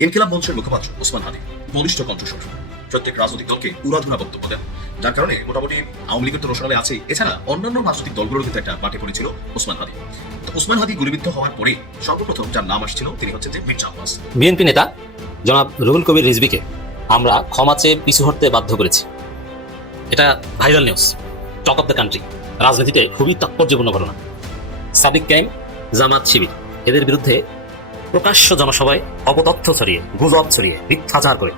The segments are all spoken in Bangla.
ইনকিলাব মঞ্চের মুখপাত্র ওসমান হাদি বলিষ্ঠ কণ্ঠস্বর, প্রত্যেক রাজনৈতিক দলকে উড়াধুরা বক্তব্য দেন, যার কারণে মোটামুটি আওয়ামী লীগের তো রোশনালে আছে, এছাড়া অন্যান্য রাজনৈতিক দলগুলোর কিন্তু একটা মাঠে পড়েছিল ওসমান হাদি। তো ওসমান হাদি গুলিবিদ্ধ হওয়ার পরে সর্বপ্রথম যার নাম আসছিল তিনি হচ্ছেন যে মির্জা আব্বাস। বিএনপি নেতা জনাব রুহুল কবির রিজভীকে আমরা ক্ষমা চেয়ে পিছু হটতে বাধ্য করেছি। এটা viral news, talk of the country. রাজনীতিতে খুবই তাৎপর্যপূর্ণ ঘটনা। সাদিক ক্যাম্প, জামাত শিবির এদের বিরুদ্ধে প্রকাশ্য জনসভায় অপতথ্য ছড়িয়ে, গুজব ছড়িয়ে, মিথ্যাচার করে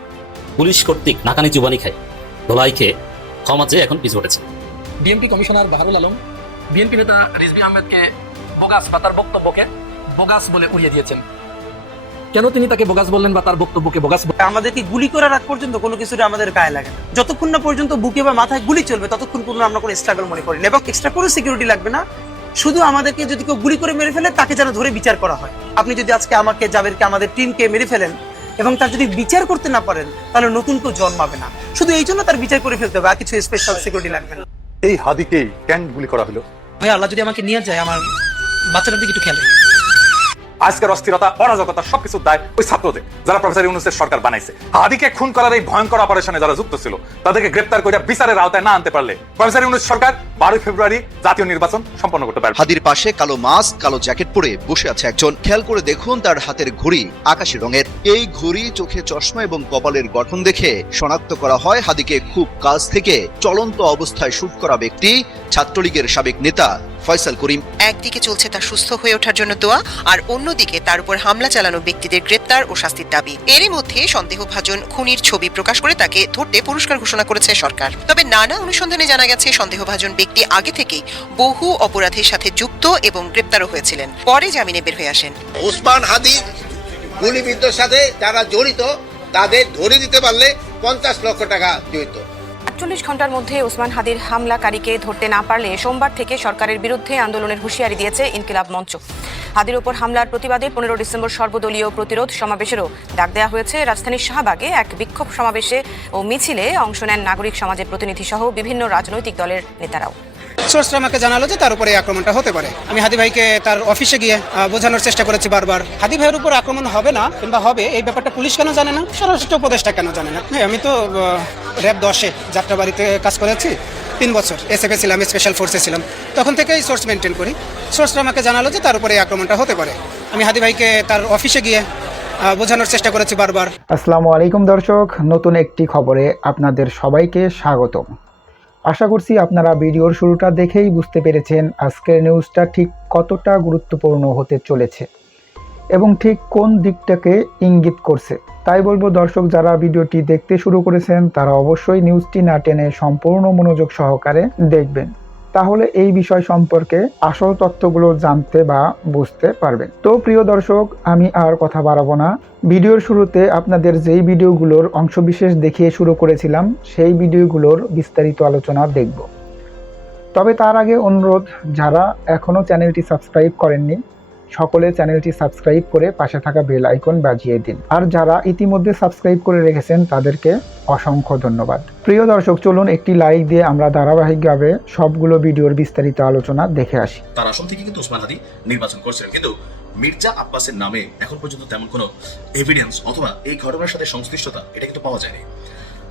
পুলিশ কর্তৃক নাকানি চুবানি খায়, ধোলাই খেয়ে ক্ষমা চেয়ে এখন পিছু হটেছে। DMP commissioner Baharul Alam BNP নেতা রিজভী আহমেদকে বোগাস বা তার বক্তব্যকে বোগাস বলে উড়িয়ে দিয়েছেন। কেন তিনি তাকে বোগাস বললেন বা তার বক্তব্যকে বোগাস? আমাদেরকে গুলি করার আগ পর্যন্ত কোনো কিছুতে আমাদের গায়ে লাগে না। যতক্ষণ না পর্যন্ত বুকে বা মাথায় গুলি চলবে ততক্ষণ পর্যন্ত আমরা কোনো স্ট্রাগল মনে করি না, এবং এক্সট্রা কোনো সিকিউরিটি লাগবে না। শুধু আমাদেরকে যদি কেউ গুলি করে মেরে ফেলে তাকে যেন ধরে বিচার করা হয়। আপনি যদি আজকে আমাকে, জাবেরকে, আমাদের টিমকে মেরে ফেলেন এবং তার যদি বিচার করতে না পারেন তাহলে নতুন কেউ জন্মাবে না। শুধু এই জন্য তার বিচার করে ফেলতে হবে, আর কিছু স্পেশাল সিকিউরিটি লাগবে না। এই হাদিকে কেন গুলি করা হলো? ভাই আল্লাহ যদি আমাকে নিয়ে যায়, আমার বাচ্চাটার দিকে একটু খেলে। আজকের অস্থিরতা, অরাজকতা সবকিছু দায় ওই ছাত্রদের, যারা প্রফেসর ইউনূসের সরকার বানাইছে। হাদিকে খুন করার এই ভয়ঙ্কর অপারেশনে যারা যুক্ত ছিল তাদেরকে গ্রেপ্তার করে বিচারের আওতায় না আনতে পারলে প্রফেসর ইউনূস সরকার 12 ফেব্রুয়ারি জাতীয় নির্বাচন সম্পন্ন করতে পারবে। হাদির পাশে কালো মাস্ক, কালো জ্যাকেট পরে বসে আছে একজন। খেয়াল করে দেখুন তার হাতের ঘড়ি আকাশি রঙের। এই ঘড়ি, চোখে চশমা এবং কপালের গঠন দেখে শনাক্ত করা হয় হাদিকে খুব কাছ থেকে চলন্ত অবস্থায় শুট করা ব্যক্তি ছাত্রলীগের সাবেক নেতা ফয়সাল করিম। একদিকে চলছে তার সুস্থ হয়ে ওঠার জন্য দোয়া, আর অন্যদিকে তার উপর হামলা চালানো ব্যক্তিদের গ্রেপ্তার ও শাস্তির দাবি। এরই মধ্যে সন্দেহভাজন খুনির ছবি প্রকাশ করে তাকে ধরতে পুরস্কার ঘোষণা করেছে সরকার। তবে নানা অনুসন্ধানে জানা গেছে সন্দেহভাজন ব্যক্তি আগে থেকেই বহু অপরাধের সাথে যুক্ত এবং গ্রেপ্তারও হয়েছিলেন। পরে জামিনে বের হয়ে আসেন। ওসমান হাদির গুলিবিদ্ধর সাথে যারা জড়িত তাদের ধরে দিতে পারলে 50 লক্ষ টাকা দিত। 48 ঘন্টার মধ্যে ওসমান হাদির হামলাকারীকে ধরতে না পারলে সোমবার থেকে সরকারের বিরুদ্ধে আন্দোলনের হুঁশিয়ারি দিয়েছে ইনকিলাব মঞ্চ। হাদির ওপর হামলার প্রতিবাদে 15 ডিসেম্বর সর্বদলীয় প্রতিরোধ সমাবেশেরও ডাক দেওয়া হয়েছে। রাজধানীর শাহবাগে এক বিক্ষোভ সমাবেশে ও মিছিলে অংশ নেন নাগরিক সমাজের প্রতিনিধি সহ বিভিন্ন রাজনৈতিক দলের নেতারাও। সোর্সরা আমাকে জানালো যে তার উপরে আক্রমণটা হতে পারে। আমি হাদি ভাইকে তার অফিসে গিয়ে বোঝানোর চেষ্টা করেছি বারবার। হাদি ভাইয়ের উপর আক্রমণ হবে না কিংবা হবে এই ব্যাপারটা পুলিশ কেন জানে না, স্বরাষ্ট্র উপদেষ্টা কেন জানে না? আমি তো র্যাব 10-এ যাত্রাবাড়িতে কাজ করেছি 3 বছর, এসএফএ ছিলাম, স্পেশাল ফোর্সে ছিলাম, তখন থেকেই সোর্স মেনটেন করি। সোর্সরা আমাকে জানালো যে তার উপরে আক্রমণটা হতে পারে। আমি হাদি ভাইকে তার অফিসে গিয়ে বোঝানোর চেষ্টা করেছি বারবার। আসসালামু আলাইকুম দর্শক, নতুন একটি খবরে আপনাদের সবাইকে স্বাগতম। আশা করছি আপনারা ভিডিওর শুরুটা দেখেই বুঝতে পেরেছেন আজকের নিউজটা ঠিক কতটা গুরুত্বপূর্ণ হতে চলেছে এবং ঠিক কোন দিকটাকে ইঙ্গিত করছে। তাই বলবো দর্শক, যারা ভিডিওটি দেখতে শুরু করেছেন তারা অবশ্যই নিউজটি না টেনে সম্পূর্ণ মনোযোগ সহকারে দেখবেন, তাহলে এই বিষয় সম্পর্কে আসল তথ্যগুলো জানতে বা বুঝতে পারবেন। তো প্রিয় দর্শক, আমি আর কথা বাড়াবো না। ভিডিওর শুরুতে আপনাদের যেই ভিডিওগুলোর অংশবিশেষ দেখিয়ে শুরু করেছিলাম সেই ভিডিওগুলোর বিস্তারিত আলোচনা দেখব। তবে তার আগে অনুরোধ, যারা এখনও চ্যানেলটি সাবস্ক্রাইব করেননি সকলে চ্যানেলটি সাবস্ক্রাইব করে পাশে থাকা বেল আইকন বাজিয়ে দিন, আর যারা ইতিমধ্যে সাবস্ক্রাইব করে রেখেছেন তাদেরকে অসংখ্য ধন্যবাদ। প্রিয় দর্শক, চলুন একটি লাইক দিয়ে আমরা ধারাবাহিকভাবে সবগুলো ভিডিওর বিস্তারিত আলোচনা দেখে আসি। তার আসন থেকে কিন্তু ওসমান হাদি নির্বাচন করছিলেন, কিন্তু মির্জা আব্বাসের নামে এখন পর্যন্ত তেমন কোনো এভিডেন্স অথবা এই ঘটনার সাথে সংশ্লিষ্টতা এটা কিন্তু পাওয়া যায়নি।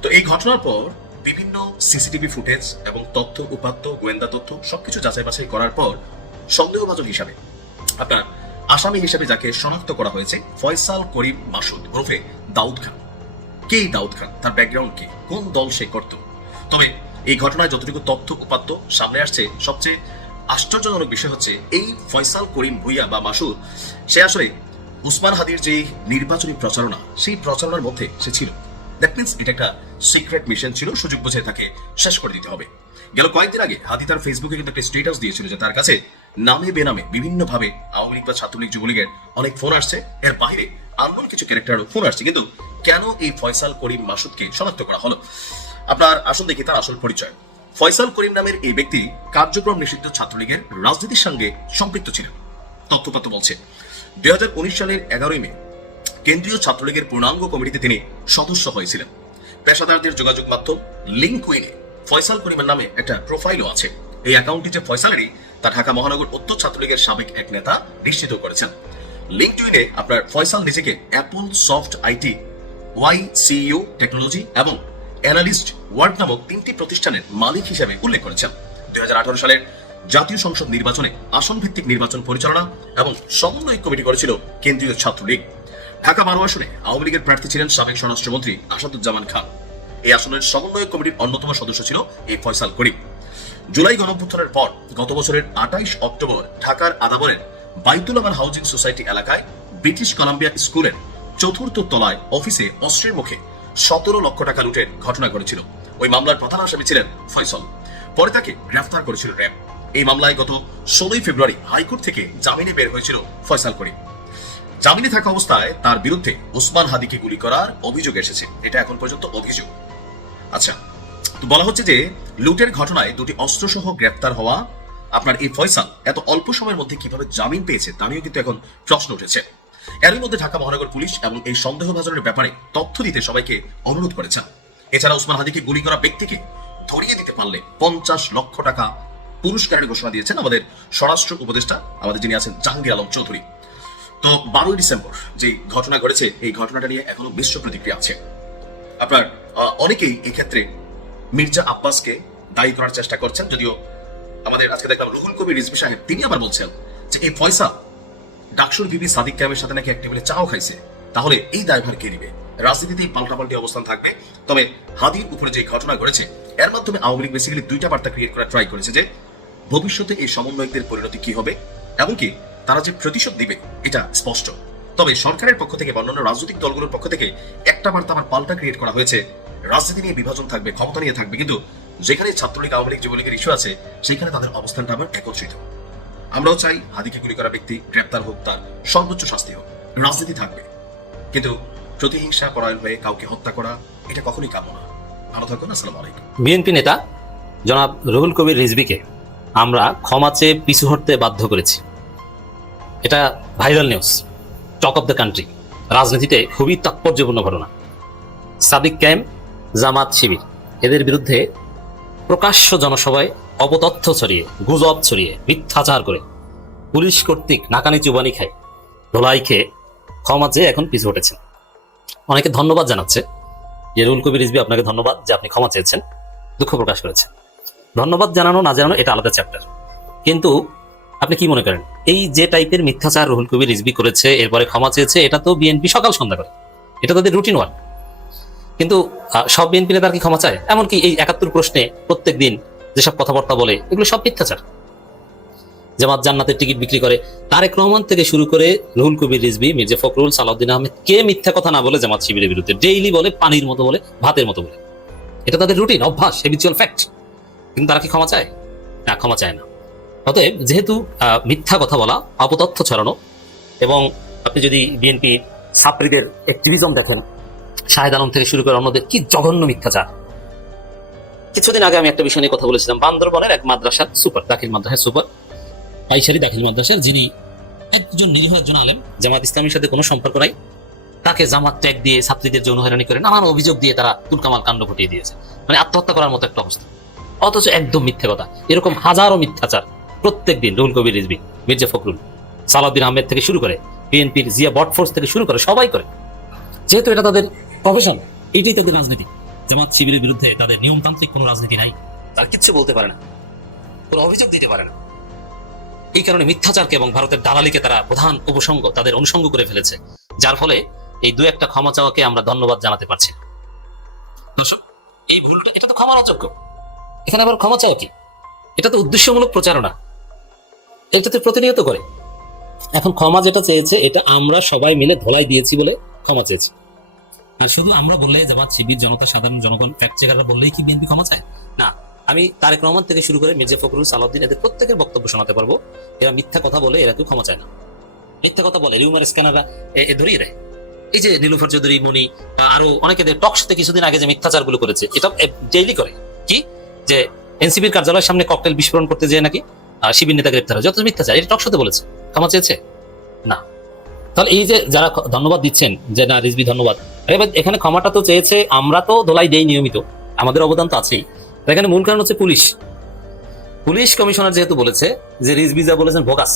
তো এই ঘটনার পর বিভিন্ন সিসিটিভি ফুটেজ এবং তথ্য উপাত্ত, গোয়েন্দা তথ্য সবকিছু যাচাই বাছাই করার পর সন্দেহভাজন হিসাবে, আপনার আসামি হিসেবে যাকে শনাক্ত করা হয়েছে, ফয়সাল করিম মাসুদ ওরফে দাউদ খান। কে দাউদ খান, তার ব্যাকগ্রাউন্ড কি, কোন দল সে করত? তবে এই ঘটনায় যতটুকু তথ্য উপাত্ত সামনে আসছে, সবচেয়ে আশ্চর্যজনক বিষয় হচ্ছে এই ফয়সাল করিম ভুইয়া বা মাসুদ, সে আসলে ওসমান হাদির যে নির্বাচনী প্রচারণা, সেই প্রচারণার মধ্যে সে ছিল। দ্যাট মিনস এটা একটা সিক্রেট মিশন ছিল, সুযোগ বুঝে তাকে শেষ করে দিতে হবে। গেল কয়েকদিন আগে হাদি তার ফেসবুকে কিন্তু একটা স্ট্যাটাস দিয়েছিল যে তার কাছে নামে বেনামে বিভিন্নভাবে আওয়ামী লীগ বা ছাত্রলীগ, যুবলীগের অনেক ফোন আসছে, এর বাইরে আননোন কিছু ক্যারেক্টারেরও ফোন আসছে। কিন্তু কেন এই ফয়সাল করিম মাসুদকে শনাক্ত করা হলো? আপনার আসল দেখি তার আসল পরিচয়। ফয়সাল করিম নামের এই ব্যক্তি কার্যক্রম নিষিদ্ধ ছাত্রলীগের রাজনীতির সঙ্গে সম্পৃক্ত ছিলেন। তথ্যপাত্র বলছে 2019 সালের 11 মে কেন্দ্রীয় ছাত্রলীগের পূর্ণাঙ্গ কমিটিতে তিনি সদস্য হয়েছিলেন। পেশাদারদের যোগাযোগ মাধ্যম লিঙ্কডইনে ফয়সাল করিমের নামে একটা প্রোফাইলও আছে। এই অ্যাকাউন্টটি যে ফয়সালেরই তা ঢাকা মহানগর উত্তর ছাত্রলীগের সাবেক এক নেতা নিশ্চিত করেছেন। লিঙ্কডইনে আপনার ফয়সাল নিজেকে Apple soft IT, YCU technology এবং অ্যানালিস্ট ওয়ার্ক নামক 3টি প্রতিষ্ঠানের মালিক হিসেবে উল্লেখ করেছেন। 2018 সালের জাতীয় সংসদ নির্বাচনে আসন ভিত্তিক নির্বাচন পরিচালনা এবং সমন্বয় কমিটি করেছিল কেন্দ্রীয় ছাত্রলীগ। ঢাকা 12 আসনে আওয়ামী লীগের প্রার্থী ছিলেন সাবেক স্বরাষ্ট্রমন্ত্রী আসাদুজ্জামান খান। এই আসনের সমন্বয় কমিটির অন্যতম সদস্য ছিল এই ফয়সাল করিম। জুলাই গণঅভ্যুত্থানের পর গত বছরের 28 অক্টোবর ঢাকার আদাবরের বাইতুল আমান হাউজিং সোসাইটি এলাকায় ব্রিটিশ কলাম্বিয়া স্কুলের 4th তলায় অফিসে অস্ত্রের মুখে 17 লক্ষ টাকা লুটের ঘটনা ঘটেছিল। ওই মামলার প্রধান আসামি ছিলেন ফয়সাল। পরে তাকে গ্রেফতার করেছিল র্যাব। এই মামলায় গত 16 ফেব্রুয়ারি হাইকোর্ট থেকে জামিনে বের হয়েছিল ফয়সাল করিম। জামিনে থাকা অবস্থায় তার বিরুদ্ধে ওসমান হাদিকে গুলি করার অভিযোগ এসেছে। এটা এখন পর্যন্ত অভিযোগ। আচ্ছা, তো বলা হচ্ছে যে লুটের ঘটনায় 2টি অস্ত্রসহ গ্রেফতার হওয়া আপনার এই ফয়সাল এত অল্প সময়ের মধ্যে কিভাবে জামিন পেয়েছে তা নিয়েও কিন্তু এখন প্রশ্ন উঠেছে। এরই মধ্যে ঢাকা মহানগর পুলিশ এবং এই সন্দেহভাজনের ব্যাপারে তথ্য দিতে সবাইকে অনুরোধ করেছেন। এছাড়া ওসমান হাদিকে গুলি করা ব্যক্তিকে ধরিয়ে দিতে পারলে 50 লক্ষ টাকা পুরস্কারের ঘোষণা দিয়েছেন আমাদের স্বরাষ্ট্র উপদেষ্টা, আমাদের যিনি আছেন জাহাঙ্গীর আলম চৌধুরী। তো 12 ডিসেম্বর যে ঘটনা ঘটেছে, এই ঘটনাটা নিয়ে এখনো মিশ্র প্রতিক্রিয়া আছে। আপনার অনেকেই এই ক্ষেত্রে মির্জা আব্বাসকে দায়ী করার চেষ্টা করছেন, যদিও আমাদের আজকে দেখলাম রুহুল কবির রিজভী সাহেব তিনি আবার বলছেন যে এই ফয়সাল ডাকসুর বিবি সাদিক ক্যামের সাথে নাকি এক টেবিলে চাও খাইছে, তাহলে এই দায়ভার কে নিবে? রাজনীতিতেই পাল্টাপাল্টি অবস্থান থাকবে। তবে হাদির উপরে যে ঘটনা ঘটেছে এর মাধ্যমে আওয়ামী লীগ বেসিক্যালি 2টা বার্তা ক্রিয়েট করা ট্রাই করেছে যে ভবিষ্যতে এই সমন্বয়কদের পরিণতি কি হবে এবং কি তারা যে প্রতিশোধ দিবে এটা স্পষ্ট। তবে সরকারের পক্ষ থেকে বা অন্যান্য রাজনৈতিক দলগুলোর পক্ষ থেকে একটা বার্তা আবার পাল্টা ক্রিয়েট করা হয়েছে, রাজনীতি নিয়ে বিভাজন থাকবে, ক্ষমতা নিয়ে থাকবে, কিন্তু যেখানে ছাত্রলীগ, আওয়ামী লীগ, যুবলীগের ইস্যু আছে সেখানে তাদের অবস্থানটা আবার একত্রিত। আমরাও চাই হাদিকে গুলি করা ব্যক্তি গ্রেপ্তার হোক, তার সর্বোচ্চ শাস্তি হোক, রাজনীতি থাকবে, কিন্তু প্রতিহিংসা পরায়ণ হয়ে কাউকে হত্যা করা এটা কখনোই কাম্য না। ভালো থাকুন, আসসালামু আলাইকুম। বিএনপি নেতা জনাব রুহুল কবির রিজভীকে আমরা ক্ষমা চেয়ে পিছু হটতে বাধ্য করেছি। এটা viral news, talk of the country. রাজনীতিতে খুবই তাৎপর্যপূর্ণ ঘটনা। সাদিক ক্যাম্প, জামাত শিবির এদের বিরুদ্ধে প্রকাশ্য জনসভায় অপতথ্য ছড়িয়ে, গুজব ছড়িয়ে, মিথ্যাচার করে পুলিশ কর্তৃক নাকানি চুবানি খায়, ধোলাই খেয়ে ক্ষমা চেয়ে এখন পিছু হটেছেন। অনেকে ধন্যবাদ জানাচ্ছে যে রুহুল কবির রিজভী আপনাকে ধন্যবাদ যে আপনি ক্ষমা চেয়েছেন, দুঃখ প্রকাশ করেছেন। ধন্যবাদ জানানো না জানানো এটা আলাদা চ্যাপ্টার, কিন্তু আপনি কি মনে করেন এই যে টাইপের মিথ্যাচার রুহুল কবির রিজভী করেছে এরপরে ক্ষমা চেয়েছে, এটা তো বিএনপি সকাল সন্ধ্যা করে, এটা তাদের রুটিন ওয়ার্ক। কিন্তু সব বিএনপি নেতার কি ক্ষমা চায়? এমনকি এই 71 প্রশ্নে প্রত্যেক দিন যেসব কথাবার্তা বলে এগুলো সব মিথ্যাচার। জামাত জান্নাতের টিকিট বিক্রি করে তারেক রহমান থেকে শুরু করে রুহুল কবির রিজভী, মির্জা ফখরুল, সালাউদ্দিন আহমেদ কে মিথ্যা কথা না বলে জামাত শিবিরের বিরুদ্ধে ডেইলি বলে, পানির মতো বলে, ভাতের মতো বলে। এটা তাদের রুটিন, অভ্যাস, হ্যাবিচুয়াল ফ্যাক্ট। কিন্তু তারা কি ক্ষমা চায়? না, ক্ষমা চায় না। অতএব যেহেতু মিথ্যা কথা বলা, অপতথ্য ছড়ানো, এবং আপনি যদি বিএনপি ছাত্রীদের অ্যাক্টিভিজম দেখেন, শাহেদ আলম থেকে শুরু করে অন্যদের কি জঘন্য মিথ্যাচার। কিছুদিন আগে আমি একটা বিষয় নিয়ে কথা বলেছিলাম, বান্দরবনের এক মাদ্রাসার সুপার, দাখিল মাদ্রাসার সুপার, পাইসারি দাখিল মাদ্রাসার, যিনি একজন নিরীহ একজন আলেম, জামাত ইসলামীর সাথে কোনো সম্পর্ক নাই, তাকে জামাত ট্যাগ দিয়ে ছাত্রীদের যৌন হয়রানি করে নানান অভিযোগ দিয়ে তারা তুলকামাল কাণ্ড ঘটিয়ে দিয়েছে, মানে আত্মহত্যা করার মতো একটা অবস্থা। অথচ একদম মিথ্যে কথা। এরকম হাজারো মিথ্যাচার প্রত্যেক দিন রুহুল কবির রিজভী, মির্জা ফখরুল, সালাউদ্দিন আহমেদ থেকে শুরু করে বিএনপির জিয়া বটফোর্স থেকে শুরু করে সবাই করে, যেহেতু এটা তাদের প্রফেশন, এটাই তাদের রাজনীতি। জামাত শিবিরের বিরুদ্ধে তাদের নিয়মতান্ত্রিক কোনো রাজনীতি নাই, তারা কিচ্ছু বলতে পারে না, কোনো অভিযোগ দিতে পারে না। এই কারণে মিথ্যাচারকে এবং ভারতের দালালিকে তারা প্রধান উপসঙ্গ, তাদের অনুসঙ্গ করে ফেলেছে, যার ফলে এই 2-1টা ক্ষমা চাওয়াকে আমরা ধন্যবাদ জানাতে পারছি। দর্শক, এই ভুলটা, এটা তো ক্ষমার অযোগ্য, এখানে আবার ক্ষমা চাওয়া কি? এটা তো উদ্দেশ্যমূলক প্রচারণা, এটাতে প্রতিনিয়ত করে। এখন ক্ষমা যেটা চেয়েছে এটা আমরা সবাই মিলে ধোলাই দিয়েছি বলে ক্ষমা চেয়েছি। আর শুধু আমরা বললে, জামাত শিবির, জনতা, সাধারণ জনগণ, ফ্যাক্ট চেকাররা বললেই কি বিএনপি ক্ষমা চায়? না, আমি তারেক রহমান থেকে শুরু করে মির্জা ফখরুল, সালাউদ্দিন এদের প্রত্যেকের বক্তব্য শোনাতে পারবো। এরা মিথ্যা কথা বলে, এরা কেউ ক্ষমা চায় না। মিথ্যা কথা বলে রিউমার স্ক্যানাররা ধরিয়ে দেয়। এই যে নীলুফার চৌধুরী, মনি, আরো অনেকে টক শোতে কিছুদিন আগে যে মিথ্যাচার গুলো করেছে, এটা ডেইলি করে। কি যে এনসিপির কার্যালয়ের সামনে ককটেল বিস্ফোরণ করতে যেয়ে নাকি শিবির নেতা গ্রেপ্তার হয়, যত মিথ্যাচার, এটা টক শোতে বলেছে। ক্ষমা চেয়েছে? না। তাহলে এই যে যারা ধন্যবাদ দিচ্ছেন যে না রিজভী ধন্যবাদ, এখানে ক্ষমাটা তো চেয়েছে, আমরা তো দোলাই দেই নিয়মিত, আমাদের অবদান তো আছেই। এখানে মূল কারণ হচ্ছে পুলিশ কমিশনার যেহেতু বলেছে যে রিজভী যা বলেছেন ভোগাস,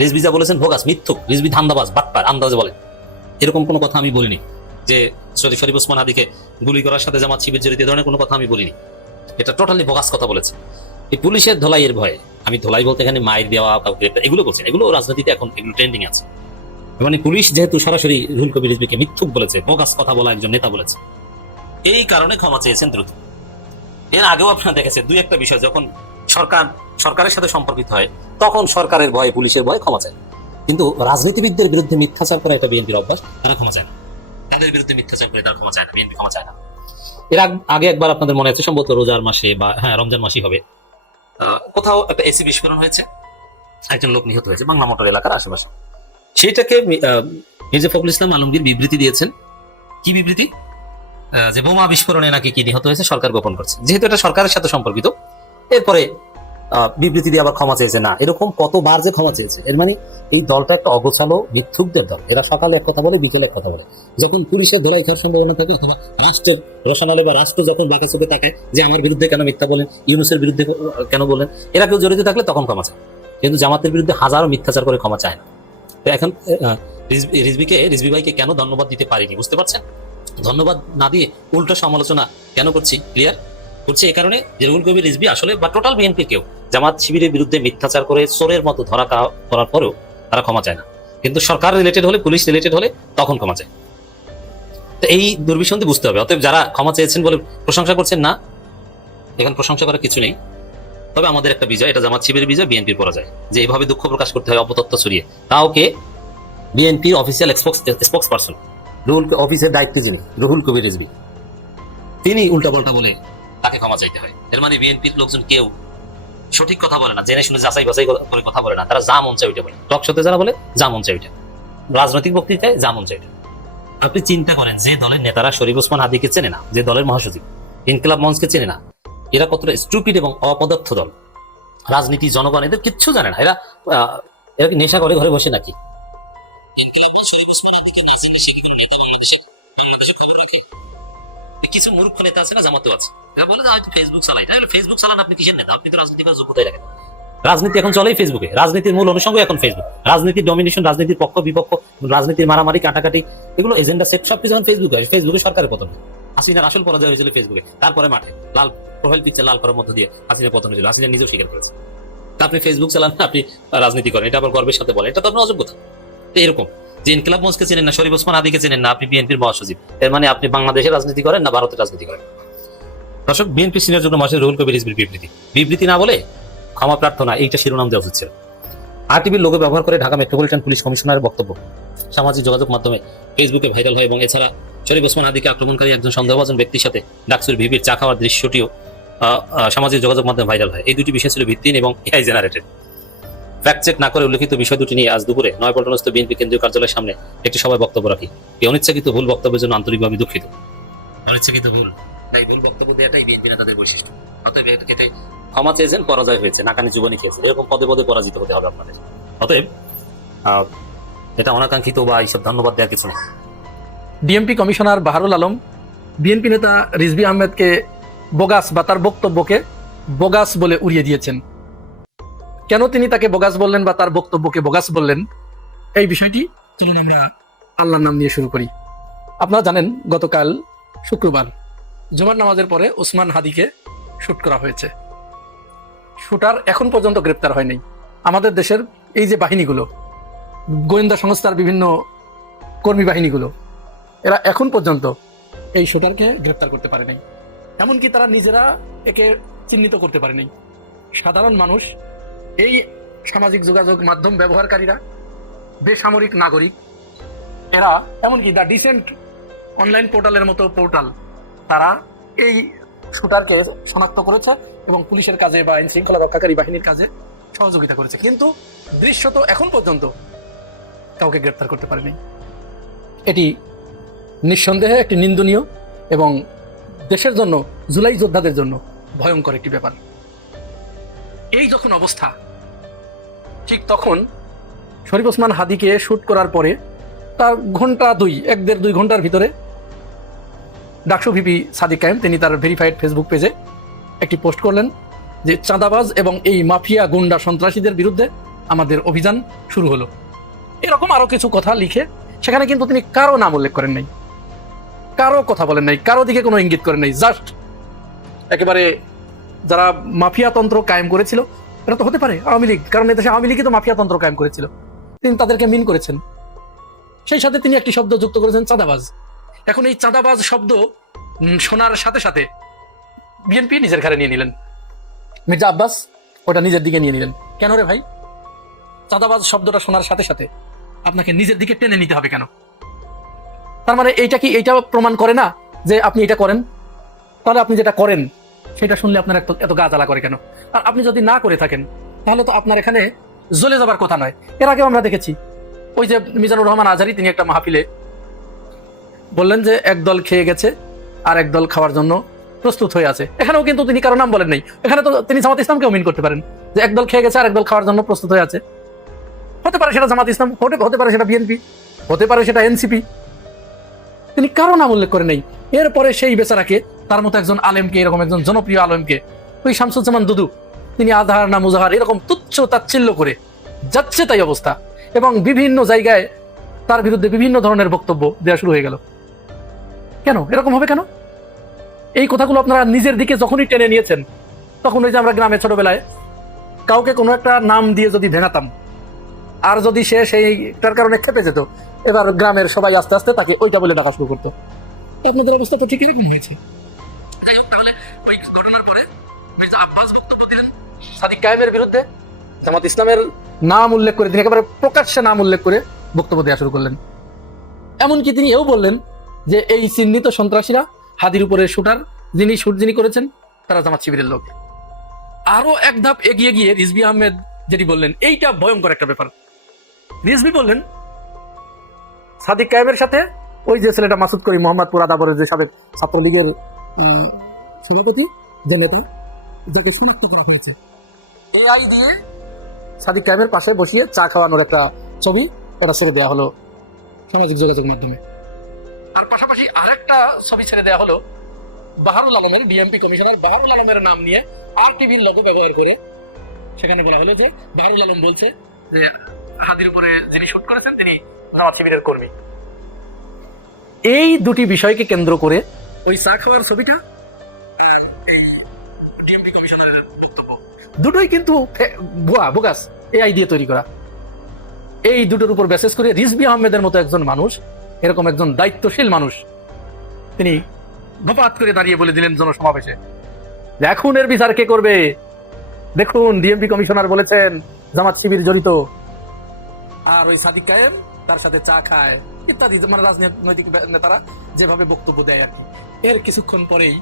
রিজভী যা বলেছেন ভোগাস, মিথ্যুক, রিজভী ধান্দাবাজ, বাটপার, আন্দাজে বলেন, এরকম কোনো কথা আমি বলিনি। যে শরীফ ওসমান হাদিকে গুলি করার সাথে জামাত শিবির জড়িত, এ ধরনের কোনো কথা আমি বলিনি। এটা টোটালি ভোগাস কথা বলেছে। এই পুলিশের ধোলাইয়ের ভয়ে, আমি ধোলাই বলতে এখানে মাইর দেওয়া, কাউকে এগুলো করছেন, এগুলো রাজনীতিতে এখন এগুলো ট্রেন্ডিং আছে। মানে পুলিশ যেহেতু সরাসরি রুহুল কবির রিজভীকে মিথ্যুক বলেছে, ভোগাস কথা বলা একজন নেতা বলেছে, এই কারণে ক্ষমা চেয়েছেন দ্রুত। এর আগেও আপনারা দেখেছেন দুই একটা বিষয় যখন সরকারের সাথে সম্পর্কিত হয়, তখন সরকারের ভয়ে, পুলিশের ভয়ে ক্ষমা চায়। কিন্তু রাজনীতিবিদদের বিরুদ্ধে মিথ্যাচার করা এটা বিএনপির অভ্যাস, তারা ক্ষমা চায় না। তাদের বিরুদ্ধে মিথ্যাচার করে তারা ক্ষমা চায় না, বিএনপি ক্ষমা চায় না। এর আগে একবার আপনাদের মনে আছে, সম্ভবত রোজার মাসে বা রমজান মাসই হবে, কোথাও একটা এসি বিস্ফোরণ হয়েছে, একজন লোক নিহত হয়েছে বাংলা মোটর এলাকার আশেপাশে। সেটাকে মির্জা ফখরুল ইসলাম আলমগীর বিবৃতি দিয়েছেন। কি বিবৃতি? যে বোমা বিস্ফোরণে নাকি কি নিহত হয়েছে সরকার গোপন করছে, যেহেতু এটা সরকারের সাথে সম্পর্কিত। এরপরে বিবৃতি দিয়ে আবার ক্ষমা চেয়েছে না, এরকম কতবার যে ক্ষমা চেয়েছে। এর মানে এই দলটা একটা অগোছালো মিথ্যুকদের দল। এরা সকালে এক কথা বলে, বিকেলে এক কথা বলে। যখন পুলিশের ধোলাই খাওয়ার সম্ভাবনা থাকে, অথবা রাষ্ট্রের রসানালে বা রাষ্ট্র যখন বাঁকা চোখে তাকায় যে আমার বিরুদ্ধে কেন মিথ্যা বলেন, ইউনূসের বিরুদ্ধে কেন বলেন, এরা কেউ জড়িত থাকলে তখন ক্ষমা চায়। কিন্তু জামাতের বিরুদ্ধে হাজারো মিথ্যাচার করে ক্ষমা চায় না। তো এখন রিজভী ভাইকে কেন ধন্যবাদ দিতে পারিনি বুঝতে পারছেন? ধন্যবাদ না দিয়ে উল্টো সমালোচনা কেন করছি? ক্লিয়ার করছে এই কারণে যে রুহুল কবির রিজভী আসলে বা টোটাল বিএনপি কেউ জামাত শিবিরের বিরুদ্ধে মিথ্যাচার করে চোরের মতো ধরা করার পরেও তারা ক্ষমা চায় না। কিন্তু সরকার রিলেটেড হলে, পুলিশ রিলেটেড হলে তখন ক্ষমা চায়। তো এই দুর্বিসন্ধি বুঝতে হবে। অতএব যারা ক্ষমা চেয়েছেন বলে প্রশংসা করছেন না, এখন প্রশংসা করার কিছু নেই। তবে আমাদের একটা বিজয়, এটা জামাত শিবিরের বিজয়, বিএনপির পরাজয়। যে এইভাবে দুঃখ প্রকাশ করতে হয় অপতথ্য ছড়িয়ে, কাউকে বিএনপির অফিসিয়াল স্পোক্স পারসন, অফিসের দায়িত্ব যিনি রুহুল কবির রিজভী, তিনি উল্টাপাল্টা বলে তাকে ক্ষমা চাইতে হয়। এর মানে বিএনপির লোকজন কেউ সঠিক কথা বলে না, জেনে শুনে যাচাই বাছাই করে কথা বলে না। তারা যা মন চায় ওইটা বলে, টক শোতে যারা বলে যা মন চায় ওইটা, রাজনৈতিক বক্তৃতায় যা মন চায় ওইটা। আপনি চিন্তা করেন, যে দলের নেতারা শরীফ ওসমান হাদিকে চেনে না, যে দলের মহাসচিব ইনকিলাব মঞ্চকে চেনে না, এরা কতটা স্টুপিড এবং অপদার্থ দল। রাজনীতি, জনগণ এদের কিচ্ছু জানে না। এরা কি নেশা করে ঘরে বসে নাকি? কিছু মূর্খ নেতা আছে না, জামাতেও আছে, এরা বলে হয়তো ফেসবুক চালাই। ফেসবুক চালান আপনি কিসের নেতা? আপনি তো রাজনীতি করার যোগ্যতাই রাখেন। রাজনীতি এখন চলেই ফেসবুকে, রাজনীতির মূল অনুষঙ্গ এখন ফেসবুক। রাজনীতির ডমিনেশন, রাজনীতির পক্ষ বিপক্ষ, রাজনীতির মারামারি কাটাকাটি, এগুলো এজেন্ডা সেট সবকিছু এখন ফেসবুকে হয়। ফেসবুকে সরকারের পতন, হাসিনার আসল পরাজয় হয়েছিল ফেসবুকে, তারপরে মাঠে লাল প্রোফাইল পিকচার লাল করার মধ্য দিয়ে হাসিনার পতন হয়েছিল। হাসিনা নিজেও স্বীকার করেছে। আপনি ফেসবুক চালান, আপনি রাজনীতি করেন, এটা আবার গর্বের সাথে বলেন, এটা তো আপনার অযোগ্যতা। এরকম যে ইনকিলাব মঞ্চকে চেনেন না, শরীফ ওসমান হাদিকে চেনেন না, আপনি বিএনপির মহাসচিব, এর মানে আপনি বাংলাদেশের রাজনীতি করেন না ভারতের রাজনীতি করেন? দর্শক, বিএনপি সিনিয়র যুগ্ম মহাসচিব রুহুল কবির রিজভীর বিবৃতি না বলে ক্ষমা প্রার্থনা, এইটা শিরোনাম দেওয়া উচিত ছিল। আরটিভির লোগো ব্যবহার করে ঢাকা মেট্রোপলিটন পুলিশ কমিশনারের বক্তব্য সামাজিক যোগাযোগ মাধ্যমে ফেসবুকে ভাইরাল হয় এবং এছাড়া শরীফ ওসমান হাদিকে আক্রমণকারী একজন সন্দেহভাজন ব্যক্তির সাথে ডাকসুর ভিভির চা খাওয়ার দৃশ্যটিও সামাজিক যোগাযোগ মাধ্যমে ভাইরাল হয়। এই দুটি বিষয় ছিল ভিত্তিহীন এবং এআই জেনারেটেড। ফ্যাক্ট চেক না করে উল্লেখিত বিষয় দুটি নিয়ে আজ দুপুরে নয়াপল্টনস্থ বিএনপি কেন্দ্রীয় কার্যালয়ের সামনে একটি সভায় বক্তব্য রাখি। এই অনিচ্ছাকৃত ভুল বক্তব্যের জন্য আন্তরিকভাবে দুঃখিত। অনিচ্ছাকৃত ভুল বক্তব্য দেওয়াটাই বিএনপি নেতাদের বৈশিষ্ট্য। অতএব এতে ক্ষমা চেয়েছেন, পরাজয় হয়েছে, নাকানি জীবনী খেয়েছে, এরকম পদে পদে পরাজিত হতে হবে আপনাদের। অতএব এটা অনাকাঙ্ক্ষিত বা এইসব ধন্যবাদ দেওয়ার কিছু নেই। DMP commissioner Baharul Alam BNP নেতা রিজভী আহমেদকে বোগাস বা তার বক্তব্যকে বোগাস বলে উড়িয়ে দিয়েছেন। কেন তিনি তাকে বোগাস বললেন বা তার বক্তব্যকে বোগাস বললেন, এই বিষয়টি চলুন আমরা আল্লাহর নাম নিয়ে শুরু করি। আপনারা জানেন, গতকাল শুক্রবার জুমার নামাজের পরে ওসমান হাদিকে শুট করা হয়েছে। শুটার এখন পর্যন্ত গ্রেপ্তার হয়নি। আমাদের দেশের এই যে বাহিনীগুলো, গোয়েন্দা সংস্থার বিভিন্ন কর্মী বাহিনীগুলো, এরা এখন পর্যন্ত এই শুটারকে গ্রেপ্তার করতে পারে নাই। এমনকি তারা নিজেরা একে চিহ্নিত করতে পারে নাই। সাধারণ মানুষ, এই সামাজিক যোগাযোগ মাধ্যম ব্যবহারকারীরা, বেসামরিক নাগরিক, এরা এমনকি দ্য ডিসেন্ট অনলাইন পোর্টালের মতো পোর্টাল, তারা এই শুটারকে শনাক্ত করেছে এবং পুলিশের কাজে বা আইন শৃঙ্খলা রক্ষাকারী বাহিনীর কাজে সহযোগিতা করেছে। কিন্তু দৃশ্যত এখন পর্যন্ত কাউকে গ্রেপ্তার করতে পারেনি। এটি নিঃসন্দেহে একটি নিন্দনীয় এবং দেশের জন্য, জুলাই যোদ্ধাদের জন্য ভয়ঙ্কর একটি ব্যাপার। এই যখন অবস্থা, ঠিক তখন শরীফ ওসমান হাদিকে শুট করার পরে তার ঘন্টা 1-1.5-2 ঘন্টার ভিতরে ডাকসু ভিপি সাদিক কায়েম তিনি তার ভেরিফাইড ফেসবুক পেজে একটি পোস্ট করলেন যে চাঁদাবাজ এবং এই মাফিয়া গুন্ডা সন্ত্রাসীদের বিরুদ্ধে আমাদের অভিযান শুরু হলো। এরকম আরো কিছু কথা লিখে সেখানে কিন্তু তিনি কারো নাম উল্লেখ করেন নাই, কারো কথা বলেন নাই, কারো দিকে কোনো ইঙ্গিত করেন নাই। জাস্ট একেবারে যারা মাফিয়াতন্ত্র কায়েম করেছিল, এটা তো হতে পারে আওয়ামী লীগ, কারণ এদেশে আওয়ামী লীগই তো মাফিয়াতন্ত্র কায়েম করেছিল, তিনি তাদেরকে মিন করেছেন। সেই সাথে তিনি একটি শব্দ যুক্ত করেছেন, চাঁদাবাজ। এখন এই চাঁদাবাজ শব্দ শোনার সাথে সাথে বিএনপি নিজের ঘাড়ে নিয়ে নিলেন, মির্জা আব্বাস ওটা নিজের দিকে নিয়ে নিলেন। কেন রে ভাই? চাঁদাবাজ শব্দটা শোনার সাথে সাথে আপনাকে নিজের দিকে টেনে নিতে হবে কেন? তার মানে এইটা প্রমাণ করে না যে আপনি এটা করেন? তাহলে আপনি যেটা করেন সেটা শুনলে আপনার এত গা জ্বালা করে কেন? আর আপনি যদি না করে থাকেন তাহলে তো আপনার এখানে জ্বলে যাবার কথা নয়। এর আগেও আমরা দেখেছি, ওই যে মিজানুর রহমান আজহারী তিনি একটা মাহফিলে বললেন যে একদল খেয়ে গেছে আর একদল খাওয়ার জন্য প্রস্তুত হয়ে আছে। এখানেও কিন্তু তিনি কারো নাম বলেন নাই। এখানে তো তিনি জামাত ইসলামকেও মিন করতে পারেন যে একদল খেয়ে গেছে আর একদল খাওয়ার জন্য প্রস্তুত হয়ে আছে। হতে পারে সেটা জামাত ইসলাম, হতে পারে সেটা বিএনপি, হতে পারে সেটা এনসিপি। তিনি কারো নাম উল্লেখ করে নেই। এরপরে সেই বেচারাকে, তার মতো একজন আলেমকে, এরকম একজন জনপ্রিয় আলেমকে, ওই শামসুজ্জামান দুদু, তিনি আধার না মুজাহার এরকম তুচ্ছ তাচ্ছিল্য করে যাচ্ছে তাই অবস্থা, এবং বিভিন্ন জায়গায় তার বিরুদ্ধে বিভিন্ন ধরনের বক্তব্য দেওয়া শুরু হয়ে গেল। কেন এরকম হবে কেন? এই কথাগুলো আপনারা নিজের দিকে যখনই টেনে নিয়েছেন, তখন ওই যে আমরা গ্রামে ছোটবেলায় কাউকে কোনো একটা নাম দিয়ে যদি ভেঙাতাম, আর যদি সে সেইটার কারণে খেপে যেত, এবার গ্রামের সবাই আস্তে আস্তে তাকে ওইটা বলে ডাকা শুরু করতো। আপনাদের অবস্থা তো ঠিকই হয়েছে। সাদিক কায়েমের বিরুদ্ধে জামাত ইসলামের নাম উল্লেখ করে তিনি একেবারে প্রকাশ্যে নাম উল্লেখ করে বক্তব্য দেওয়া শুরু করলেন। এমনকি তিনি এও বললেন যে এই চিহ্নিত সন্ত্রাসীরা, হাদির উপরে শুটার যিনি করেছেন, তারা জামাত শিবিরের লোক। আরো এক ধাপ এগিয়ে গিয়ে রিজভী আহমেদ যেটি বললেন, এইটা ভয়ঙ্কর একটা ব্যাপার। রিজভী বললেন সাদিক কায়েমের সাথে ওই যে ছেলেটা মাসুদ করিম, মোহাম্মদপুর আদাবরের যে সাবেক ছাত্রলীগের সভাপতি, যে নেতা, যাকে শনাক্ত করা হয়েছে, এআই দিয়ে সাদিক কায়েমের পাশে বসিয়ে চা খাওয়ানোর একটা ছবি এটা ছেড়ে দেওয়া হলো সামাজিক যোগাযোগ মাধ্যমে। আর পাশাপাশি আরেকটা ছবি ছেড়ে দেওয়া হলো বাহারুল আলমের, ডিএমপি কমিশনার বাহারুল আলমের নাম নিয়ে আরটিভির লোগো ব্যবহার করে। সেখানে বলা হলো যে বাহারুল আলম বলছে যে হাদির উপরে যিনি শুট করেছেন তিনি জামাত শিবিরের কর্মী। এই দুটি বিষয়কে কেন্দ্র করে ওই চা খাওয়ার ছবিটা, ডিএমপি কমিশনারের বক্তব্য, দুটোই কিন্তু বোগাস, এআই দিয়ে তৈরি করা। এই দুটোর উপর বেসিস করে রিজভী আহমেদের মতো একজন মানুষ, এরকম একজন দায়িত্বশীল মানুষ, তিনি হঠাৎ করে দাঁড়িয়ে বলে দিলেন জনসমাবেশে, দেখুন এর বিচার কে করবে, দেখুন ডিএমপি কমিশনার বলেছেন জামাত শিবির জড়িত, আর ওই সাদিক কায়েম তার সাথে চা খায় ইত্যাদি, মানে রাজনৈতিক নেতারা যেভাবে বক্তব্য দেয় আর কি। এর কিছুক্ষণ পরেই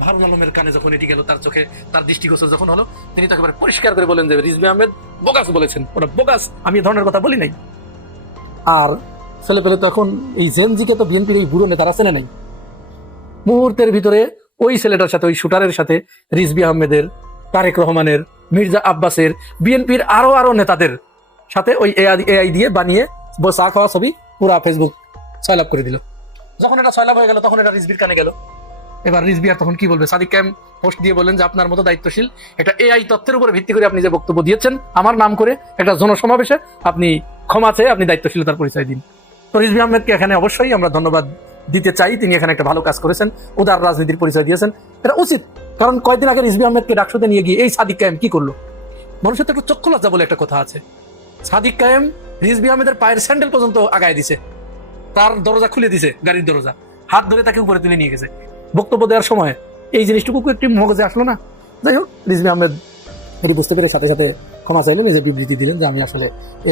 বাহারুল আলমের কানে যখন এটি গেল, তার চোখে তার দৃষ্টিগোচর যখন হলো, তিনি তো একেবারে পরিষ্কার করে বলেন যে রিজভী আহমেদ বোগাস বলেছেন। ওটা বোগাস, আমি এই ধরনের কথা বলি নাই। আর ছেলে পেলে তো এখন এই জেনজিকে তো বিএনপির এই বুড়ো নেতারা চেনে নাই। মুহূর্তের ভিতরে ওই ছেলেটার সাথে, ওই শুটারের সাথে রিজভী আহমেদের, তারেক রহমানের, মির্জা আব্বাসের, বিএনপির আরো নেতাদের সাথে ওই এআই দিয়ে বানিয়ে চা খাওয়া ছবি পুরা ফেসবুক ছয়লাভ করে দিল। যখন এটা ছয়লাভ হয়ে গেল, তখন এটা রিজভির কানে গেল। এবার রিজভী আর তখন কি বলবে? সাদিক কায়েম পোস্ট দিয়ে বললেন যে আপনার মতো দায়িত্বশীল একটা এআই তথ্যের উপরে ভিত্তি করে আপনি যে বক্তব্য দিয়েছেন আমার নাম করে একটা জনসমাবেশে, আপনি ক্ষমা চেয়ে আপনি দায়িত্বশীলতার পরিচয় দিন। তো রিজভী আহমেদকে এখানে অবশ্যই আমরা ধন্যবাদ দিতে চাই। তিনি এখানে একটা ভালো কাজ করেছেন, উদার রাজনীতির পরিচয় দিয়েছেন, এটা উচিত। কারণ কয়েকদিন আগে রিজভী আহমেদকে ডাকসুতে নিয়ে গিয়ে এই সাদিক কায়েম কি করলো? মানুষের তো একটু চক্ষু লজ্জা বলে একটা কথা আছে। সাদিক কায়েম রিজভী আহমেদের পায়ের স্যান্ডেল পর্যন্ত আগায় দিছে, তার দরজা খুলে দিছে, গাড়ির দরজা, হাত ধরে তাকে উপরে তুলে নিয়ে গেছে বক্তব্য দেওয়ার সময়। এই জিনিসটুকু একটি মগজে আসলো না। যাই হোক, রিজভী আহমেদ এটি বুঝতে পেরে সাথে সাথে ক্ষমা চাইলেন, নিজের বিবৃতি দিলেন যে আমি আসলে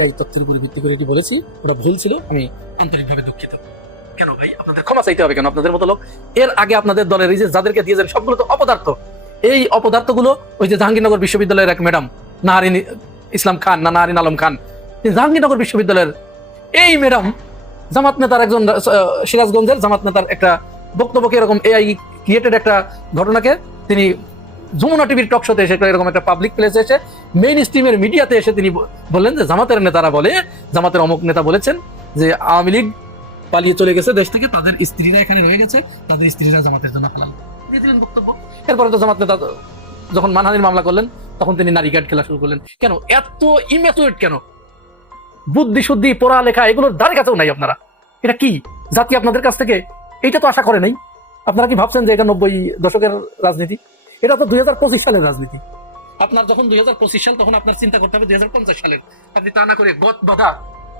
এই তথ্যের উপরে ভিত্তি করে এটি বলেছি, ওটা ভুল ছিল, আমি আন্তরিকভাবে দুঃখিত। কেন ভাই আপনাদের ক্ষমা চাইতে হবে কেন? আপনাদের মতো লোক এর আগে আপনাদের দলের এই যে যাদেরকে দিয়েছেন সবগুলো তো অপদার্থ। এই অপদার্থগুলো ওই যে জাহাঙ্গীরনগর বিশ্ববিদ্যালয়ের এক ম্যাডাম নাহারিন ইসলাম খান না নাহারিন আলম খান, জাহাঙ্গীরনগর বিশ্ববিদ্যালয়ের এই ম্যাডাম জামাত নেতার একজন, সিরাজগঞ্জের জামাত নেতার একটা বক্তব্যকে, এরকম এআই ক্রিয়েটেড একটা ঘটনাকে তিনি যমুনা টিভির টক শোতে এসে, এরকম একটা পাবলিক প্লেসে এসে, মেইন স্ট্রিমের মিডিয়াতে এসে তিনি বললেন যে জামাতের নেতারা বলে, জামাতের অমুক নেতা বলেছেন যে আওয়ামী লীগ পালিয়ে চলে গেছে দেশ থেকে, তাদের স্ত্রীরা এখানে রয়ে গেছে, তাদের স্ত্রীরা জামাতের জন্য হালাল দিয়ে দিলেন বক্তব্য। এরপরে তো জামাত নেতা যখন মানহানির মামলা করলেন, তখন তিনি নারী গার্ড খেলা শুরু করলেন। কেন এত ইম্যাচুরেট, কেন বুদ্ধি শুদ্ধি পড়ালেখা এগুলোর দ্বারে কাছেও নাই আপনারা? এটা কি জাতি আপনাদের কাছ থেকে এইটা তো আশা করে নাই। আপনারা কি ভাবছেন যে এটা 90 দশকের রাজনীতি? এটা তো 2025 সালের রাজনীতি। আপনার যখন 2025 সাল, তখন আপনার চিন্তা করতে হবে 2050 সালের। আপনি তা না করে গত বগা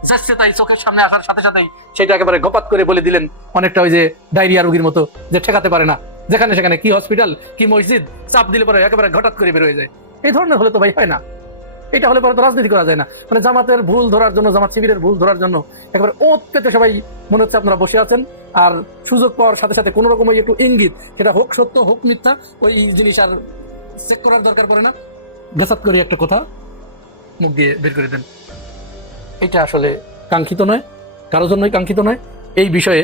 যাচ্ছে তাই চোখের সামনে আসার সাথে সাথেই সেটা একেবারে গপাত করে বলে দিলেন, অনেকটা ওই যে ডায়রিয়া রোগীর মতো, যে ঠেকাতে পারে না, যেখানে সেখানে কি হসপিটাল কি মসজিদ চাপ দিলে পরে একেবারে হঠাৎ করে বের হয়ে যায়। এই ধরনের হলে তো ভাই হয় না। এটা হলে পরে তো রাজনীতি করা যায় না। মানে জামাতের ভুল ধরার জন্য, জামাত শিবিরের ভুল ধরার জন্য একেবারে ওত পেতে সবাই মনে হচ্ছে আপনারা বসে আছেন, আর সুযোগ পাওয়ার সাথে সাথে কোনো রকম একটু ইঙ্গিত, সেটা হোক সত্য হোক মিথ্যা, ওই জিনিস আর চেক করার দরকার পড়ে না, গেসাত করে একটা কথা মুখ দিয়ে বের করে দেন। এটা আসলে কাঙ্ক্ষিত নয়, কারোর জন্যই কাঙ্ক্ষিত নয়। এই বিষয়ে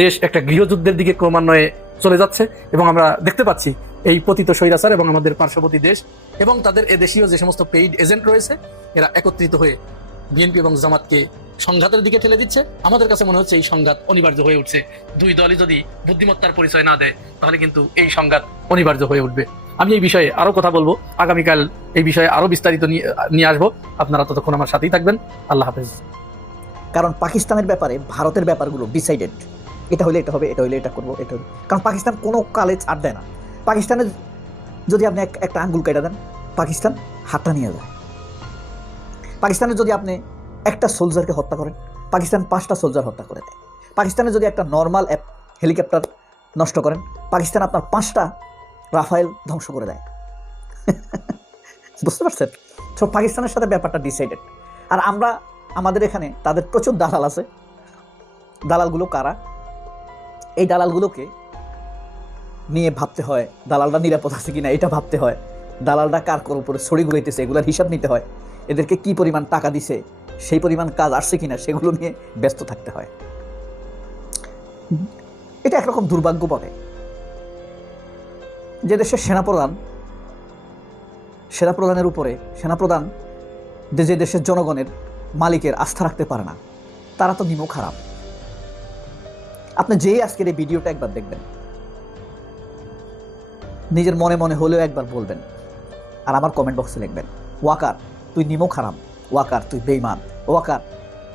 দেশ একটা গৃহযুদ্ধের দিকে ক্রমান্বয়ে চলে যাচ্ছে এবং আমরা দেখতে পাচ্ছি এই পতিত স্বৈরাচার এবং আমাদের পার্শ্ববর্তী দেশ এবং তাদের এদেশীয় যে সমস্ত পেইড এজেন্ট রয়েছে, এরা একত্রিত হয়ে বিএনপি এবং জামাতকে সংঘাতের দিকে ঠেলে দিচ্ছে। আমাদের কাছে মনে হচ্ছে এই সংঘাত অনিবার্য হয়ে উঠছে। দুই দলই যদি বুদ্ধিমত্তার পরিচয় না দেয়, তাহলে কিন্তু এই সংঘাত অনিবার্য হয়ে উঠবে। আমি এই বিষয়ে আরো কথা বলবো, আগামীকাল এই বিষয়ে আরো বিস্তারিত নিয়ে আসবো। আপনারা ততক্ষণ আমার সাথেই থাকবেন। আল্লাহ হাফেজ। কারণ পাকিস্তানের ব্যাপারে ভারতের ব্যাপারগুলো ডিসাইডেড, এটা হলে এটা হবে, এটা হলে এটা করবো, এটা হবে। কারণ পাকিস্তান কোনো কালে ছাড় দেয় না। পাকিস্তানের যদি আপনি একটা আঙ্গুল কেটে দেন, পাকিস্তান হাতটা নিয়ে যায়। পাকিস্তানের যদি আপনি একটা সোলজারকে হত্যা করেন, পাকিস্তান 5টা সোলজার হত্যা করে দেয়। পাকিস্তানে যদি একটা নর্মাল হেলিকপ্টার নষ্ট করেন, পাকিস্তান আপনার 5টা রাফায়েল ধ্বংস করে দেয়। বুঝতে পারছেন? সব পাকিস্তানের সাথে ব্যাপারটা ডিসাইডেড। আর আমরা আমাদের এখানে তাদের প্রচুর দালাল আছে। দালালগুলো কারা? এই দালালগুলোকে নিয়ে ভাবতে হয় দালালরা নিরাপদ আছে কিনা, এটা ভাবতে হয়। দালালরা কার কোর উপরে ছড়ি ঘুরাইতেছে এগুলোর হিসাব নিতে হয়। এদেরকে কি পরিমাণ টাকা দিছে, সেই পরিমাণ কাজ আসছে কিনা, সেগুলো নিয়ে ব্যস্ত থাকতে হয়। এটা একরকম দুর্ভাগ্য বটে যে দেশের সেনাপ্রধানের উপরে সেনাপ্রধান যে দেশের জনগণের মালিকের আস্থা রাখতে পারে না, তারা তো নিমক খারাপ। আপনি যেই আজকের এই ভিডিওটা একবার দেখবেন, নিজের মনে মনে হলেও একবার বলবেন, আর আমার কমেন্ট বক্সে লিখবেন, ওয়াকার তুই নিমক হারাম, ওয়াকার তুই বেঈমান, ওয়াকার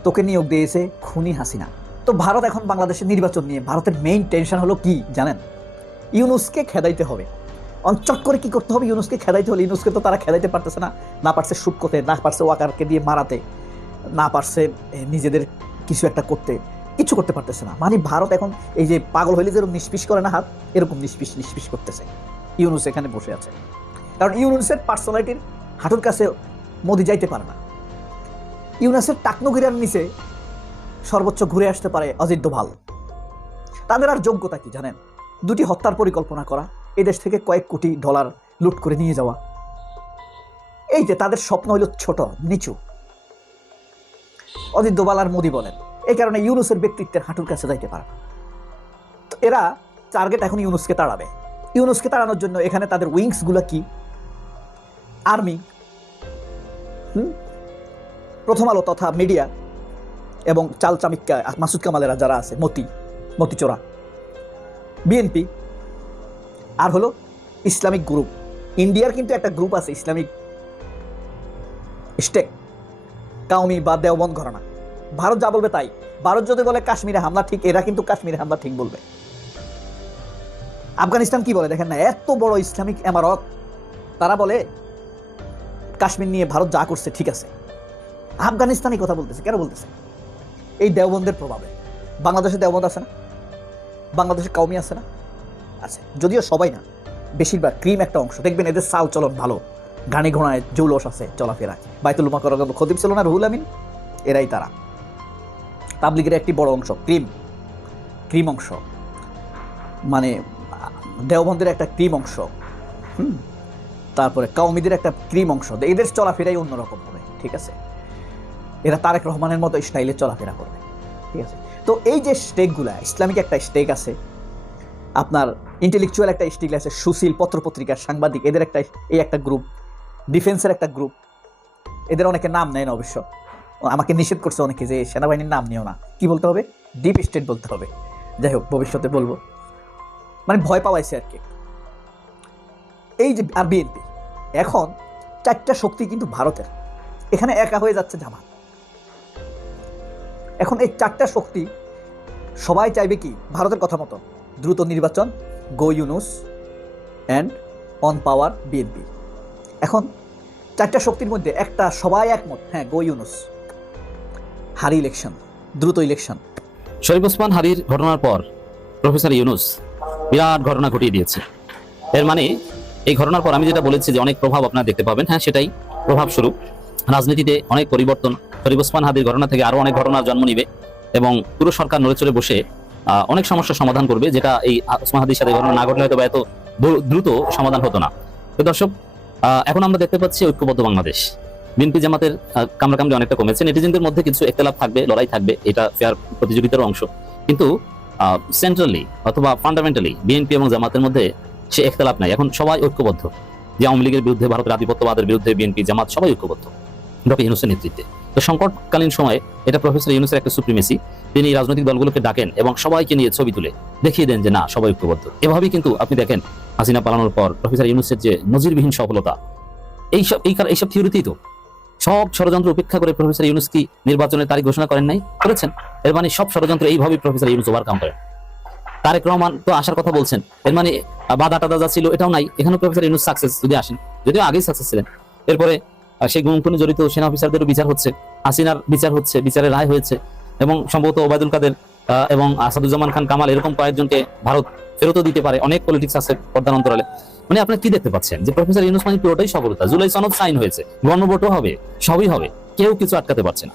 তোকে নিয়োগ দিয়েছে খুনি হাসিনা। তো ভারত এখন বাংলাদেশের নির্বাচন নিয়ে ভারতের মেইন টেনশন হলো কি জানেন? ইউনুসকে খেদাইতে হবে। চট করে কি করতে হবে? ইউনুসকে খেদাইতে হলে, ইউনুসকে তো তারা খেদাইতে পারতেছে না, না পারছে শুট করতে, না পারছে ওয়াকারকে দিয়ে মারাতে, না পারছে নিজেদের কিছু একটা করতে, কিছু করতে পারতেছে না। মানে ভারত এখন এই যে পাগল হইলে যেরকম নিষ্পিস করে না হাত, এরকম নিষ্পিস করতেছে। ইউনুস এখানে বসে আছে, কারণ ইউনুসের পার্সোনালিটির হাঁটুর কাছে মোদি যাইতে পারে না। ইউনুসের টাকনোগিরার নিচে সর্বোচ্চ ঘুরে আসতে পারে অজিত দোভাল। তাদের আর যোগ্যতা কি জানেন? 2টি হত্যার পরিকল্পনা করা, এদেশ থেকে কয়েক কোটি ডলার লুট করে নিয়ে যাওয়া। এই যে তাদের স্বপ্ন হইল ছোট নিচু। অজিত দোভাল আর মোদি বলেন, এই কারণে ইউনুসের ব্যক্তিত্বের হাঁটুর কাছে যাইতে পারে না। তো এরা টার্গেট এখন ইউনুসকে তাড়াবে। ইউনুসকে তাড়ানোর জন্য এখানে তাদের উইংসগুলো কি? আর্মি, প্রথম আলো তথা মিডিয়া এবং চাল চামিক্কা মাসুদ কামালেরা যারা আছে, মতিচোরা, বিএনপি, আর হলো ইসলামিক গ্রুপ। ইন্ডিয়ার কিন্তু একটা গ্রুপ আছে ইসলামিক স্টেক, কাউমি বা দেওবন্দ ঘরানা। ভারত যা বলবে তাই। ভারত যদি বলে কাশ্মীরে হামলা ঠিক, এরা কিন্তু কাশ্মীরে হামলা ঠিক বলবে। আফগানিস্তান কি বলে দেখেন না, এত বড় ইসলামিক এমারত, তারা বলে কাশ্মীর নিয়ে ভারত যা করছে ঠিক আছে। আফগানিস্তানই কথা বলতেছে, কেন বলতেছে? এই দেওবন্দের প্রভাবে। বাংলাদেশে দেওবন্দ আছে না? বাংলাদেশে কাউমি আছে না? আছে, যদিও সবাই না, বেশিরভাগ। ক্রিম একটা অংশ, দেখবেন এদের চাল চলন ভালো, গাড়ি ঘোড়ায় জৌলস আছে, চলাফেরায়। বাইতুল মুকাররম খতিব ছিল না রুহুল আমিন, এরাই তারা। তাবলিগের একটি বড় অংশ ক্রিম অংশ, মানে দেওবন্দের একটা ক্রিম অংশ, তারপরে কাউমিদের একটা ক্রিম অংশ। এদের চলাফেরাই অন্যরকম হবে, ঠিক আছে? এরা তারেক রহমানের মতো স্টাইলে চলাফেরা করবে, ঠিক আছে? তো এই যে স্টেকগুলা, ইসলামিক একটা স্টেক আছে, আপনার ইন্টেলেকচুয়াল একটা স্টেক আছে, সুশীল পত্রপত্রিকার সাংবাদিক, এদের একটা গ্রুপ, ডিফেন্সের একটা গ্রুপ। এদের অনেকে নাম নেয় না অবশ্য, আমাকে নিষেধ করছে অনেকে যে সেনাবাহিনীর নাম নিও না, কি বলতে হবে? ডিপ স্টেট বলতে হবে। যাই হোক, ভবিষ্যতে বলবো, মানে ভয় পাওয়াইছে আর কি। এই যে আর বিএনপি, এখন চারটা শক্তি কিন্তু ভারতের, এখানে একা হয়ে যাচ্ছে জামাত। এখন এই চারটা শক্তি সবাই চাইবে কি ভারতের কথা মতো দ্রুত নির্বাচন, go Yunus and on power BNP. এখন চারটা শক্তির মধ্যে একটা সবাই একমত, হ্যাঁ গো ইউনুস, হারি ইলেকশন, দ্রুত ইলেকশন। শরীফ ওসমান হাদির ঘটনার পর প্রফেসর ইউনুস বিরাট ঘটনা ঘটিয়ে দিয়েছে। এর মানে এই ঘটনার পর আমি যেটা বলেছি যে অনেক প্রভাব আপনারা দেখতে পাবেন, হ্যাঁ সেটাই প্রভাব স্বরূপ রাজনীতিতে অনেক পরিবর্তন। শরীফ ওসমান হাদির ঘটনা থেকে আরো অনেক ঘটনার জন্ম নিবে এবং পুরো সরকার নড়ে চড়ে বসে অনেক সমস্যার সমাধান করবে, যেটা এই ওসমান হাদির সাথে ঘটনা না ঘটলে হয়তো বা এত দ্রুত সমাধান হতো না। তো দর্শক, এখন আমরা দেখতে পাচ্ছি ঐক্যবদ্ধ বাংলাদেশ। বিএনপি জামাতের কামড়াকামড়ি অনেকটা কমেছে, নেটিজেনদের মধ্যে কিছু একতলাপ থাকবে, লড়াই থাকবে, এটা ফেয়ার প্রতিযোগিতার অংশ। কিন্তু সেন্ট্রালি অথবা ফান্ডামেন্টালি বিএনপি এবং জামাতের মধ্যে সে একতলাপ নাই। এখন সবাই ঐক্যবদ্ধ, যে আওয়ামী লীগের বিরুদ্ধে, ভারতের আধিপত্যবাদের বিরুদ্ধে বিএনপি জামাত সবাই ঐক্যবদ্ধ ডক্টর ইউনূসের নেতৃত্বে। তো সংকটকালীন সময়ে এটা প্রফেসর ইউনূসের একটা সুপ্রিমেসি, তিনি রাজনৈতিক দলগুলোকে ডাকেন এবং সবাইকে নিয়ে ছবি তুলে দেখিয়ে দেন যে না সবাই ঐক্যবদ্ধ। এভাবেই কিন্তু আপনি দেখেন হাসিনা পালানোর পর প্রফেসর ইউনূসের যে নজিরবিহীন সফলতা, এইসব থিওরিতেই তো সব ষড়যন্ত্র উপেক্ষা করে প্রফেসর ইউনূস কি নির্বাচনের তারিখ ঘোষণা করেন নাই? করেছেন। এর মানে সব ষড়যন্ত্র এইভাবেই প্রফেসর ইউনূস ওভারকাম করেন। তারেক রহমান তো আসার কথা বলছেন, এর মানে বাধা টাদা যা ছিল এটাও নাই, এখানে প্রফেসর ইউনূস সাকসেস যদি আসেন, যদিও আগেই সাকসেস ছিলেন। এরপরে সেই গুম-খুনে জড়িত সেনা অফিসারদেরও বিচার হচ্ছে, হাসিনার বিচার হচ্ছে, বিচারের রায় হয়েছে এবং সম্ভবত ওবায়দুল কাদের এবং আসাদুজ্জামান খান কামাল এরকম কয়েকজনকে ভারত ফেরতও দিতে পারে। অনেক পলিটিক্স আছে পর্দার অন্তরালে। মানে আপনারা কি দেখতে পাচ্ছেন যে প্রফেসর ইউনূস মানে পুরোটাই সফলতা। জুলাই সনদ সাইন হয়েছে, গণভোটও হবে, সবই হবে, কেউ কিছু আটকাতে পারছে না।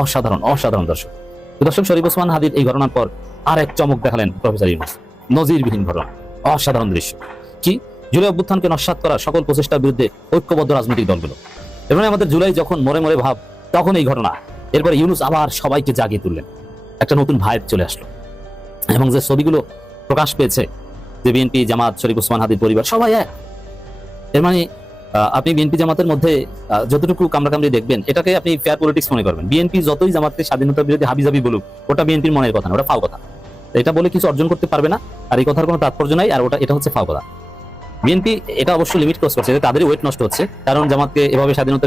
অসাধারণ অসাধারণ দর্শক। দর্শক, শরীফ ওসমান হাদির এই ঘটনার পর আর এক চমক দেখালেন প্রফেসর ইউনূস, নজিরবিহীন ঘটনা, অসাধারণ দৃশ্য। কি জুলাই অভ্যুত্থানকে নস্যাৎ করা সকল প্রচেষ্টার বিরুদ্ধে ঐক্যবদ্ধ রাজনৈতিক দলগুলো। এবং আমাদের জুলাই যখন মরে মরে ভাব, তখন এই ঘটনা। এরপরে ইউনূস আবার সবাইকে জাগিয়ে তুললেন, একটা নতুন ভাইব চলে আসলো। এবং যে ছবিগুলো প্রকাশ পেয়েছে যে বিএনপি জামাত শরীফ ওসমান হাদির পরিবার সবাই এক। এর মানে আপনি বিএনপি জামাতের মধ্যে যতটুকু কামড়াকামড়ি দেখবেন, এটাকে আপনি ফেয়ার পলিটিক্স মনে করবেন। বিএনপি যতই জামাতকে স্বাধীনতা বিরোধী হাবিজাবি বলুক, ওটা বিএনপির মনের কথা না, ওটা ফাও কথা। এটা বলে কিছু অর্জন করতে পারবে না, আর এই কথার কোনো তাৎপর্য নাই, আর এটা হচ্ছে ফাও কথা। বিএনপি এটা অবশ্যই লিমিট ক্রস করছে, তাদেরই ওয়েট নষ্ট হচ্ছে। কারণ জামাতকে এভাবে স্বাধীনতা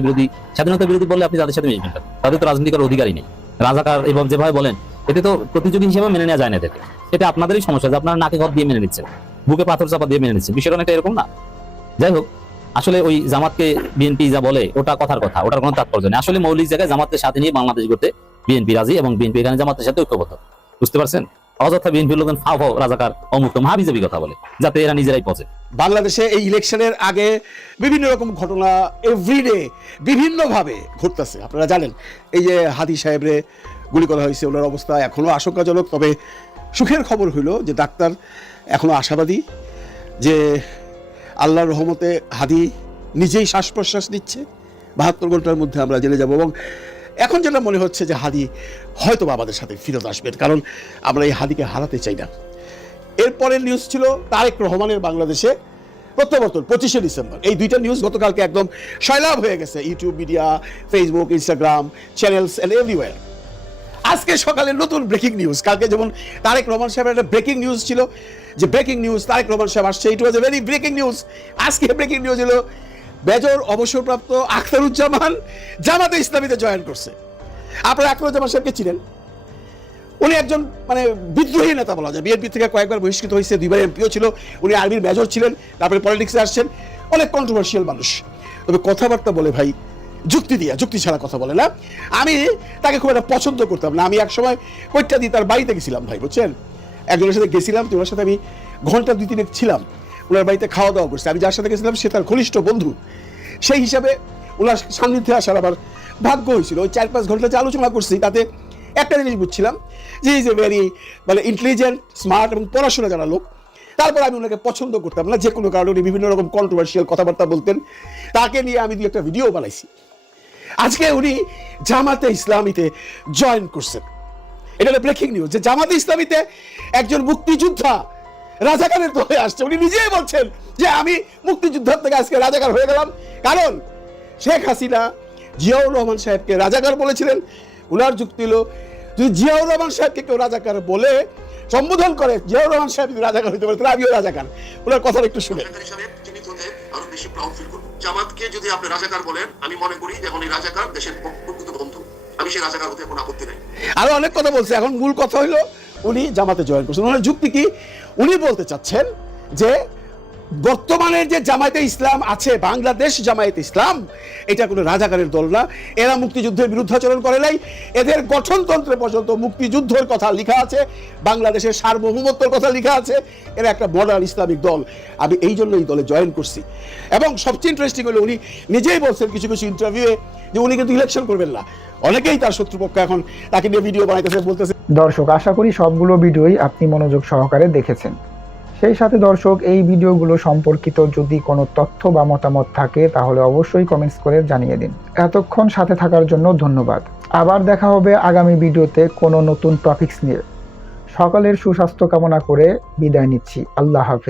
বিরোধী বললে আপনি তাদের সাথে মিশবেন, তাদের তো রাজনীতি করার অধিকারই নেই। রাজাকার এবং যেভাবে বলেন, এতে তো প্রতিযোগী হিসেবে মেনে নেওয়া যায় না। এদেরকে এটা আপনাদেরই সমস্যা যে আপনারা নাকে ঘর দিয়ে মেনে নিচ্ছেন, বুকে পাথর চাপা দিয়ে মেনে নিচ্ছেন। বিষয়টা অনেকটা এরকম না? যাই হোক, আসলে ওই জামাতকে বিএনপি যা বলে ওটা কথার কথা, ওটার কোনো তাৎপর্য নেই। আসলে মৌলিক জায়গায় জামাতের সাথে নিয়ে বাংলাদেশ করতে বিএনপি রাজি এবং বিএনপি এখানে জামাতের সাথে ঐক্যবদ্ধ। বুঝতে পারছেন? অযথা বিএনপির লোকজন ফাও ফাও রাজাকার অমুক হাবিজাবি কথা বলে, যাতে এরা নিজেরাই পচে। বাংলাদেশে এই ইলেকশনের আগে বিভিন্ন রকম ঘটনা এভরিডে বিভিন্নভাবে ঘটতেছে। আপনারা জানেন, এই যে হাদি সাহেবরে গুলি করা হয়েছে, ওনার অবস্থা এখনো আশঙ্কাজনক। তবে সুখের খবর হইল যে ডাক্তার এখনো আশাবাদী যে আল্লাহর রহমতে হাদি নিজেই শ্বাস প্রশ্বাস নিচ্ছে, 72 ঘন্টার মধ্যে আমরা জেলে যাব। এবং এখন যেটা মনে হচ্ছে যে হাদি হয়তো আমাদের সাথে ফিরত আসবেন, কারণ আমরা এই হাদিকে হারাতে চাই না। এরপরের নিউজ ছিল তারেক রহমানের বাংলাদেশে প্রত্যাবর্তন 25শে ডিসেম্বর। এই দুইটা নিউজ গতকালকে একদম সয়লাভ হয়ে গেছে YouTube media, Facebook, Instagram channels and everywhere. আজকে সকালে নতুন ব্রেকিং নিউজ। কালকে যেমন তারেক রহমান সাহেবের একটা ব্রেকিং নিউজ ছিল যে ব্রেকিং নিউজ তারেক রহমান সাহেব আসছে, ইট ওয়াজ এ ভেরি ব্রেকিং নিউজ। আজকে ব্রেকিং নিউজ হলো মেজর অবসরপ্রাপ্ত আখতারুজ্জামান জামাতে ইসলামীতে জয়েন করছে। আপনারা আখতারুজ্জামান সাহেবকে চিনেন, উনি একজন মানে বিদ্রোহী নেতা বলা যায়। বিএনপি থেকে কয়েকবার বহিষ্কৃত হয়েছে, 2বার এমপিও ছিল, উনি আর্মির মেজর ছিলেন, তারপরে পলিটিক্সে আসছেন, অনেক কন্ট্রোভার্সিয়াল মানুষ। তবে কথাবার্তা বলে ভাই যুক্তি দিয়া, যুক্তি ছাড়া কথা বলে না। আমি তাকে খুব একটা পছন্দ করতাম না। আমি একসময় কইটা দিয়ে তার বাড়িতে গেছিলাম ভাই, বুঝছেন, একজনের সাথে গেছিলাম, তো ওনার সাথে আমি ঘন্টা 2-3 ছিলাম, ওনার বাড়িতে খাওয়া দাওয়া করছি। আমি যার সাথে গেছিলাম সে তার ঘনিষ্ঠ বন্ধু, সেই হিসাবে ওনার সান্নিধ্যে আসার আমার ভাগ্য হয়েছিল। ওই 4-5 ঘন্টা যে আলোচনা করছি, তাতে একটা জিনিস বুঝছিলাম যে ইজ এ ভেরি মানে ইন্টেলিজেন্ট, স্মার্ট এবং পড়াশোনা জানা লোক। তারপর আমি ওনাকে পছন্দ করতাম না, যে কোনো কারণে উনি বিভিন্ন রকম কন্ট্রোভার্সিয়াল কথাবার্তা বলতেন। তাকে নিয়ে আমি 2-একটা ভিডিও বানাইছি। আজকে উনি জামাতে ইসলামীতে জয়েন করছেন। এটা হলো ব্রেকিং নিউজ যে জামাতে ইসলামীতে একজন মুক্তিযোদ্ধা রাজাকারের দলে আসছে। উনি নিজেই বলছেন যে আমি মুক্তিযোদ্ধার থেকে আজকে রাজাকার হয়ে গেলাম। কারণ শেখ হাসিনা জিয়াউর রহমান সাহেবকে রাজাকার বলেছিলেন। উনার যুক্তি হলো, যদি জিয়াউর রহমান সাহেবকে কেউ রাজাকার বলে সম্বোধন করে, জিয়াউর রহমান সাহেব যদি রাজাকার হইতে পারে তাহলে আমিও রাজাকার। ওনার কথা একটু শুনে। জামাতকে যদি আপনি রাজাকার বলেন, আমি মনে করি যে এখন এই রাজাকার দেশের প্রকৃত বন্ধু, আমি সেই রাজাকার হতে কোনো আপত্তি নাই। আরো অনেক কথা বলছে, এখন মূল কথা হইলো উনি জামাতে জয়েন করছেন। ওনার যুক্তি কি? উনি বলতে চাচ্ছেন যে বর্তমানের যে জামায়াতে ইসলাম আছে, বাংলাদেশ জামায়াতে ইসলাম, এটা কোনো রাজাকারের দল না। এরা মুক্তিযুদ্ধের বিরুদ্ধাচরণ করে নাই। এদের গঠনতন্ত্রে পর্যন্ত মুক্তিযুদ্ধের কথা লেখা আছে, বাংলাদেশের সার্বভৌমত্বের কথা লেখা আছে। এরা একটা মডার্ন ইসলামিক দল। আমি এই জন্য এই দলে জয়েন করছি। এবং সবচেয়ে ইন্টারেস্টিং হলো উনি নিজেই বলছেন কিছু কিছু ইন্টারভিউয়ে যে উনি কিন্তু ইলেকশন করবেন না। অনেকেই তার শত্রুপক্ষ এখন তাকে নিয়ে ভিডিও বানাইতেছে, বলতেছে। দর্শক, আশা করি সবগুলো ভিডিওই আপনি মনোযোগ সহকারে দেখেছেন। সেই সাথে দর্শক, এই ভিডিওগুলো সম্পর্কিত যদি কোনো তথ্য বা মতামত থাকে তাহলে অবশ্যই কমেন্টস করে জানিয়ে দিন। এতক্ষণ সাথে থাকার জন্য ধন্যবাদ। আবার দেখা হবে আগামী ভিডিওতে কোনো নতুন টপিকস নিয়ে। সকলের সুস্বাস্থ্য কামনা করে বিদায় নিচ্ছি। আল্লাহ হাফেজ।